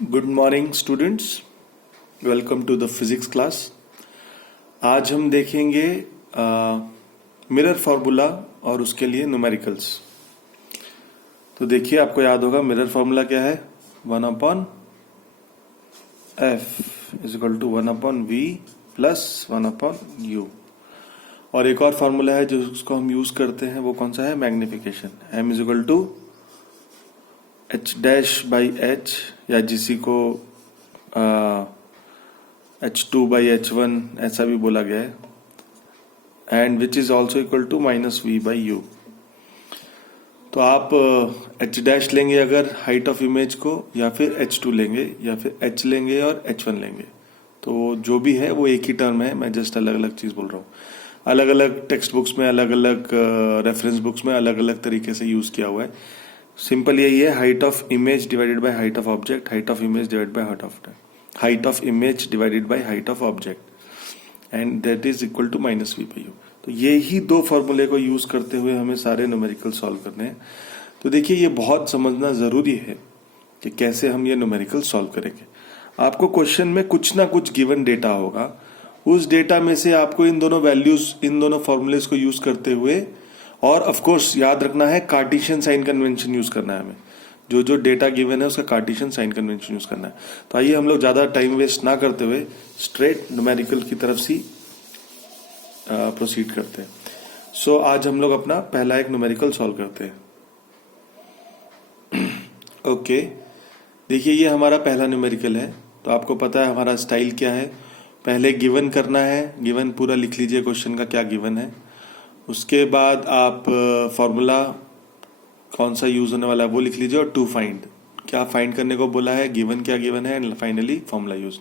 Good morning students, welcome to the physics class. आज हम देखेंगे मिरर फार्मूला और उसके लिए न्यूमेरिकल्स। तो देखिए, आपको याद होगा मिरर फार्मूला क्या है। 1/f is equal to 1/v plus 1/u। और एक और फार्मूला है जो उसको हम यूज करते हैं, वो कौन सा है, magnification. m is equal to h dash by h, या जिसी को h2 बाई h1 ऐसा भी बोला गया है, and which is also equal to -v by u। तो आप h डैश लेंगे अगर हाइट ऑफ इमेज को, या फिर h2 लेंगे, या फिर h लेंगे और h1 लेंगे। तो जो भी है वो एक ही टर्म है, मैं जस्ट अलग अलग चीज बोल रहा हूँ। अलग अलग टेक्स्ट बुक्स में, अलग अलग रेफरेंस बुक्स में अलग अलग तरीके से यूज किया हुआ है। सिंपल यही है, height of image divided by height of object, height of image divided by height of image divided by height of object, and that is equal to -v by u। तो ये ही दो फॉर्मूले को यूज करते हुए हमें सारे न्यूमेरिकल सॉल्व करने हैं। तो देखिए, ये बहुत समझना जरूरी है कि कैसे हम ये न्यूमेरिकल सॉल्व करेंगे। आपको क्वेश्चन में कुछ ना कुछ गिवन डेटा होगा, उस डेटा में से आपको इन दोनों वैल्यूज, इन दोनों फॉर्मूलेस को यूज करते हुए, और ऑफ कोर्स याद रखना है कार्टेशियन साइन कन्वेंशन यूज करना है हमें। जो जो डेटा गिवन है उसका कार्टेशियन साइन कन्वेंशन यूज करना है। तो आइए हम लोग ज्यादा टाइम वेस्ट ना करते हुए स्ट्रेट न्यूमेरिकल की तरफ से प्रोसीड करते हैं। सो आज हम लोग अपना पहला एक न्यूमेरिकल सॉल्व करते हैं। ओके, देखिए ये हमारा पहला न्यूमेरिकल है। तो आपको पता है हमारा स्टाइल क्या है, पहले गिवन करना है, गिवन पूरा लिख लीजिए, क्वेश्चन का क्या गिवन है। उसके बाद आप फॉर्मूला कौन सा यूज होने वाला है वो लिख लीजिए, और टू फाइंड, क्या फाइंड करने को बोला है, गिवन क्या गिवन है, एंड फाइनली फॉर्मूला यूज।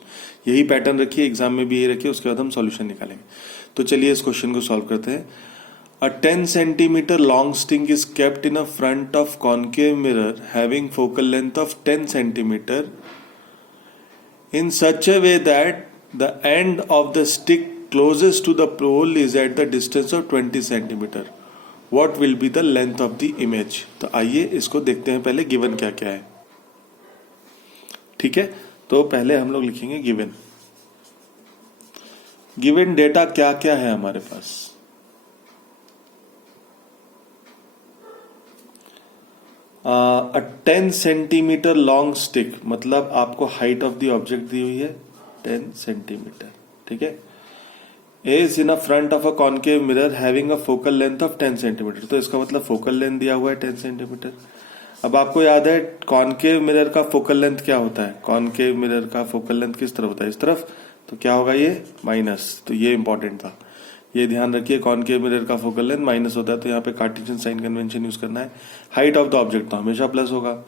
यही पैटर्न रखिए, एग्जाम में भी यही रखिए, उसके बाद हम सॉल्यूशन निकालेंगे। तो चलिए इस क्वेश्चन को सॉल्व करते हैं। अ 10 centimeter long sting is kept in a front of concave mirror having focal length of 10 centimeter in such a way that the end of the stick closest to the pole is at the distance of 20 centimeter. What will be the length of the image? तो आइए इसको देखते हैं पहले given क्या क्या है। ठीक है, तो पहले हम लोग लिखेंगे गिवन। गिवन डेटा क्या क्या है हमारे पास। अ 10 सेंटीमीटर लॉन्ग स्टिक, मतलब आपको हाइट ऑफ द ऑब्जेक्ट दी हुई है 10 सेंटीमीटर। ठीक है, is in a front of a concave mirror having a focal length of 10 centimetre. तो इसका मतलब फोकल लेंथ दिया हुआ है 10 सेंटीमीटर। अब आपको याद है कॉनकेव मिरर का फोकल लेंथ क्या होता है, कॉनकेव मिरर का फोकल लेंथ किस तरफ होता है, इस तरफ। तो क्या होगा ये, माइनस। तो ये इंपॉर्टेंट था, ये ध्यान रखिए, कॉनकेव मिरर का फोकल लेंथ माइनस होता है। तो यहाँ पे कार्टेशियन साइन कन्वेंशन यूज करना है। हाइट ऑफ द ऑब्जेक्ट तो हमेशा प्लस होगा।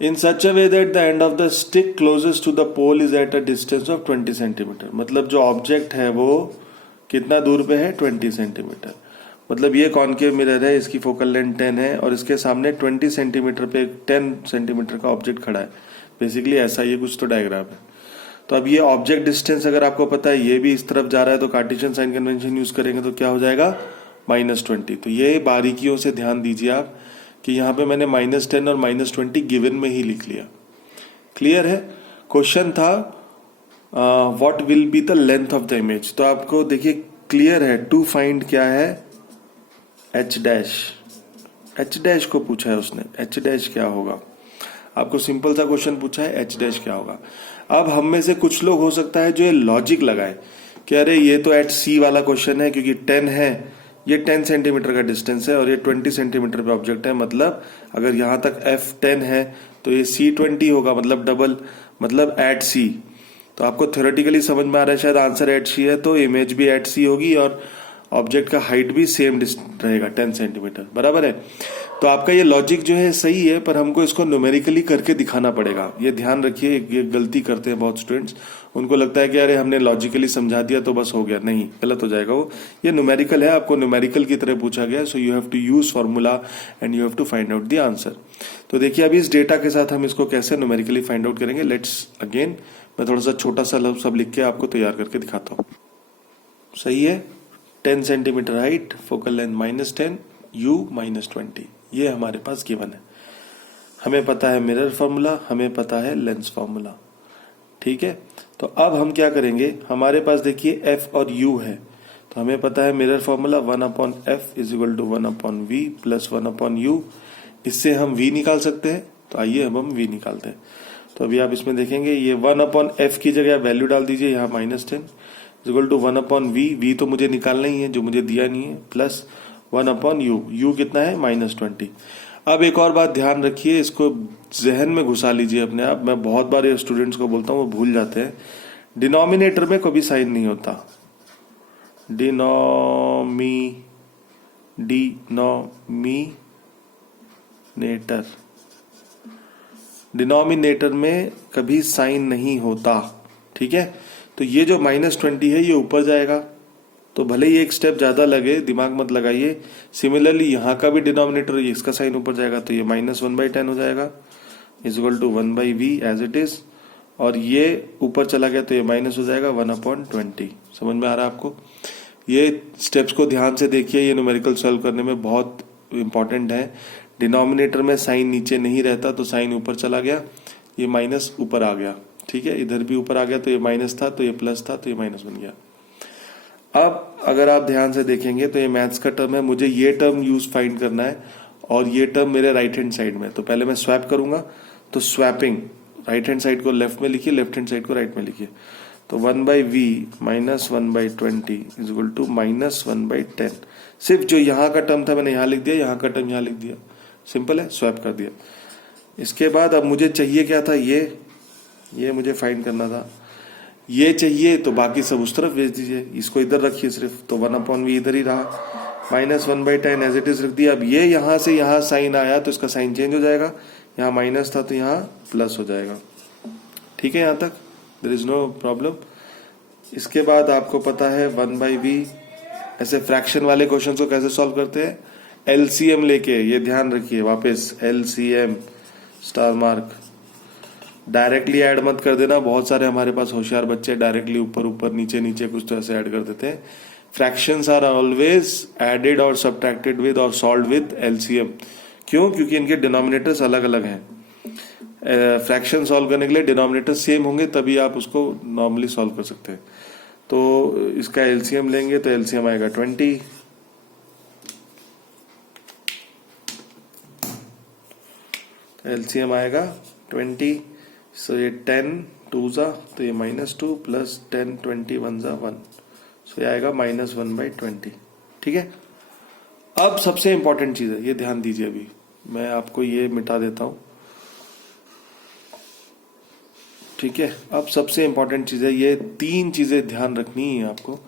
In such a way that the end of the stick closest to the pole is at a distance of 20 centimetre. मतलब जो ऑब्जेक्ट है वो कितना दूर पे है, 20 सेंटीमीटर। मतलब ये कॉनकेव मिरर है, इसकी फोकल लेंथ 10 है, और इसके सामने 20 सेंटीमीटर पे 10 सेंटीमीटर का ऑब्जेक्ट खड़ा है। बेसिकली ऐसा ये कुछ तो डायग्राम है। तो अब ये ऑब्जेक्ट डिस्टेंस अगर आपको पता है, ये भी इस तरफ जा रहा है, तो कार्टेशियन साइन कन्वेंशन यूज करेंगे तो क्या हो जाएगा, -20। तो ये बारीकियों से ध्यान दीजिए आप कि यहां पे मैंने -10 और -20 गिवन में ही लिख लिया। क्लियर है। क्वेश्चन था what will be the length of the image. तो आपको देखिए क्लियर है, टू फाइंड क्या है, h डैश। h डैश को पूछा है उसने, h डैश क्या होगा। आपको सिंपल सा क्वेश्चन पूछा है, h डैश क्या होगा। अब हम में से कुछ लोग हो सकता है जो ये लॉजिक लगाए कि अरे ये तो एट सी वाला क्वेश्चन है, क्योंकि 10 है, ये 10 सेंटीमीटर का डिस्टेंस है और ये 20 सेंटीमीटर पे ऑब्जेक्ट है। मतलब अगर यहां तक f10 है तो ये c20 होगा, मतलब डबल, मतलब एट सी। तो आपको थ्योरेटिकली समझ में आ रहा है शायद, आंसर एट सी है तो इमेज भी एट सी होगी और ऑब्जेक्ट का हाइट भी सेम रहेगा 10 सेंटीमीटर, बराबर है। तो आपका ये लॉजिक जो है सही है, पर हमको इसको न्यूमेरिकली करके दिखाना पड़ेगा। ये ध्यान रखिए, ये गलती करते हैं बहुत स्टूडेंट्स, उनको लगता है कि अरे हमने लॉजिकली समझा दिया तो बस हो गया। नहीं, गलत हो जाएगा वो। ये न्यूमेरिकल है, आपको न्यूमेरिकल की तरह पूछा गया, so you have to use formula and you have to find out the answer. तो देखिए अभी इस डेटा के साथ हम इसको कैसे न्यूमेरिकली फाइंड आउट करेंगे। लेट्स अगेन, मैं थोड़ा सा छोटा सा सब लिख के आपको तैयार करके दिखाता हूँ। सही है, 10 centimetre height, focal length -10, u -20, ये हमारे पास गिवन है। हमें पता है मिरर फॉर्मूला, हमें पता है लेंस फॉर्मूला। ठीक है, तो अब हम क्या करेंगे, हमारे पास देखिए एफ और यू है, तो हमें पता है mirror formula 1/f is equal to 1/v plus 1/u। इससे हम v निकाल सकते हैं, तो आइए अब हम v निकालते हैं। तो अभी आप इसमें देखेंगे ये 1/f की जगह वैल्यू डाल दीजिए, यहाँ -10 is equal to 1/v, v तो मुझे निकालना ही है जो मुझे दिया नहीं है, प्लस 1/u, u कितना है -20। अब एक और बात ध्यान रखिए, इसको जहन में घुसा लीजिए अपने आप। मैं बहुत बार ये स्टूडेंट्स को बोलता हूँ, वो भूल जाते हैं। डिनोमिनेटर में कभी साइन नहीं होता। डिनोमिनेटर में कभी साइन नहीं होता। ठीक है, तो ये जो -20 है ये ऊपर जाएगा, तो भले ही एक स्टेप ज्यादा लगे, दिमाग मत लगाइए। सिमिलरली यहाँ का भी डिनोमिनेटर, इसका साइन ऊपर जाएगा, तो ये -1/10 हो जाएगा is equal to 1/v as it is, और ये ऊपर चला गया तो ये माइनस हो जाएगा 1/20। समझ में आ रहा है आपको? ये स्टेप्स को ध्यान से देखिए, ये न्यूमेरिकल सॉल्व करने में बहुत इंपॉर्टेंट है। डिनोमिनेटर में साइन नीचे नहीं रहता, तो साइन ऊपर चला गया, ये माइनस ऊपर आ गया। ठीक है, इधर भी ऊपर आ गया, तो ये माइनस था, तो ये प्लस था, तो ये माइनस बन गया। अब अगर आप ध्यान से देखेंगे तो ये मैथ्स का टर्म है, मुझे ये टर्म यूज फाइंड करना है, और ये टर्म मेरे राइट हैंड साइड में। तो पहले मैं स्वैप करूंगा, तो स्वैपिंग राइट हैंड साइड को लेफ्ट में लिखिए, लेफ्ट हैंड साइड को राइट में लिखिए। तो 1/v minus 1/20 is equal to minus 1/10। सिर्फ जो यहाँ का टर्म था मैंने यहाँ लिख दिया, यहाँ का टर्म यहाँ लिख दिया, सिंपल है, स्वैप कर दिया। इसके बाद अब मुझे चाहिए क्या था, ये मुझे फाइंड करना था। ये चाहिए तो बाकी सब उस तरफ भेज दीजिए, इसको इधर रखिए सिर्फ, तो 1/v इधर ही रहा, माइनस 1/10 एज इट इज रख दिया। अब ये यहाँ से यहाँ साइन आया तो इसका साइन चेंज हो जाएगा, यहाँ माइनस था तो यहाँ प्लस हो जाएगा। ठीक है, यहाँ तक देयर इज नो प्रॉब्लम। इसके बाद आपको पता है 1/v, ऐसे फ्रैक्शन वाले क्वेश्चन को कैसे सॉल्व करते हैं, एलसीएम लेके, ये ध्यान रखिए वापस, LCM star mark. Directly add मत कर देना, बहुत सारे हमारे पास होशियार बच्चे डायरेक्टली ऊपर ऊपर नीचे नीचे कुछ तो ऐसे ऐड कर देते हैं। फ्रैक्शंस आर ऑलवेज एडेड और सब्ट्रैक्टेड विद और सॉल्व्ड विद एलसीएम। क्यों? क्योंकि इनके डिनोमिनेटर्स अलग अलग हैं। फ्रैक्शन सॉल्व करने के लिए डिनोमिनेटर सेम होंगे, तभी आप उसको नॉर्मली सॉल्व कर सकते हैं। तो इसका एलसीएम लेंगे तो एलसीएम आएगा 20, एलसीएम आएगा 20। सो ये 10 2 जा, तो ये -2 प्लस 10 20 1 जा 1, सो ये आएगा -1/20। ठीक है, अब सबसे इंपॉर्टेंट चीज है, ये ध्यान दीजिए। अभी मैं आपको ये मिटा देता हूं। ठीक है, अब सबसे इंपॉर्टेंट चीज है, ये 3 चीजें ध्यान रखनी है आपको।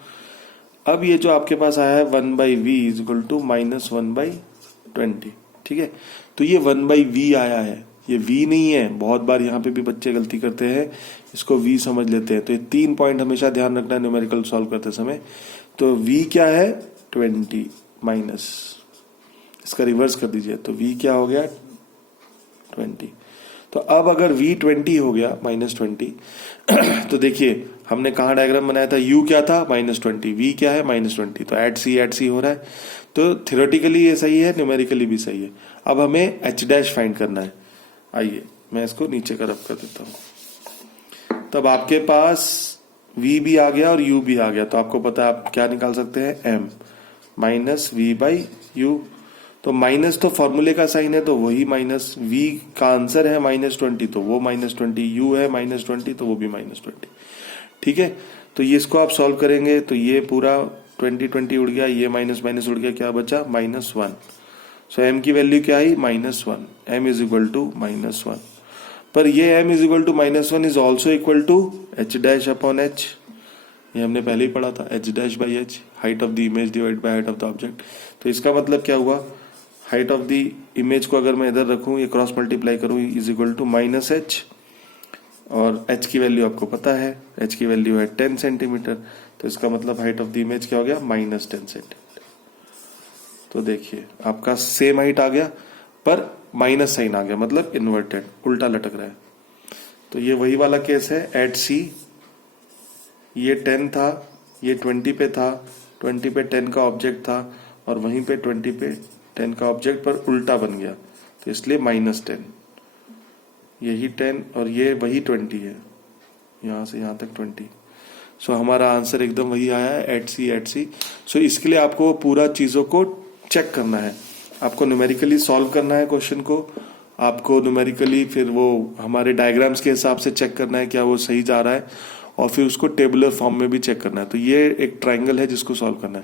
अब ये जो आपके पास आया है 1/v इज इक्वल टू -1/20। ठीक है, तो ये 1/v आया है, ये v नहीं है। बहुत बार यहाँ पे भी बच्चे गलती करते हैं, इसको v समझ लेते हैं। तो ये 3 पॉइंट हमेशा ध्यान रखना है न्यूमेरिकल सॉल्व करते समय। तो v क्या है 20 माइनस, इसका रिवर्स कर दीजिए, तो v क्या हो गया 20। तो अब अगर v 20 हो गया -20 तो देखिए हमने कहा डायग्राम बनाया था, u क्या था -20, v क्या है -20, तो एड सी हो रहा है। तो थियोरेटिकली ये सही है, न्यूमेरिकली भी सही है। अब हमें h' फाइंड करना है। आइए मैं इसको नीचे का रब कर देता हूं। तब आपके पास v भी आ गया और u भी आ गया, तो आपको पता है आप क्या निकाल सकते हैं, m माइनस v/u। तो माइनस तो फॉर्मूले का साइन है, तो वही माइनस, v का आंसर है -20, तो वो -20, u है -20, तो वो भी -20। ठीक है, तो ये इसको आप सॉल्व करेंगे तो ये पूरा 20 उड़ गया, ये माइनस माइनस उड़ गया, क्या बचा -1। सो m की वैल्यू क्या आई -1, m इज इक्वल टू -1। पर ये m is equal to -1 is also equal to h'/h। ये हमने पहले ही पढ़ा था, h'/h, height of the image divide by height of the object. तो इसका मतलब क्या हुआ, हाइट ऑफ द इमेज को अगर मैं इधर रखूं, ये क्रॉस मल्टीप्लाई करूं, इज इक्वल टू -h, और h की वैल्यू आपको पता है, h की वैल्यू है 10 सेंटीमीटर। तो इसका मतलब हाइट ऑफ द इमेज क्या हो गया -10 सेंटीमीटर। तो देखिए आपका सेम हाइट आ गया, पर माइनस साइन आ गया, मतलब इन्वर्टेड, उल्टा लटक रहा है। तो ये वही वाला केस है, एट सी ये 10 था, ये 20 पे था, 20 पे 10 का ऑब्जेक्ट था, और वहीं पे 20 पे 10 का ऑब्जेक्ट पर उल्टा बन गया, तो इसलिए -10। यही 10 और ये वही 20 है, यहाँ से यहाँ तक 20। सो हमारा आंसर एकदम वही आया है, एट सी। सो इसके लिए आपको पूरा चीजों को चेक करना है, आपको न्यूमेरिकली सॉल्व करना है क्वेश्चन को, आपको न्यूमेरिकली फिर वो हमारे डायग्राम्स के हिसाब से चेक करना है क्या वो सही जा रहा है, और फिर उसको टेबुलर फॉर्म में भी चेक करना है। तो ये एक ट्रायंगल है जिसको सॉल्व करना है।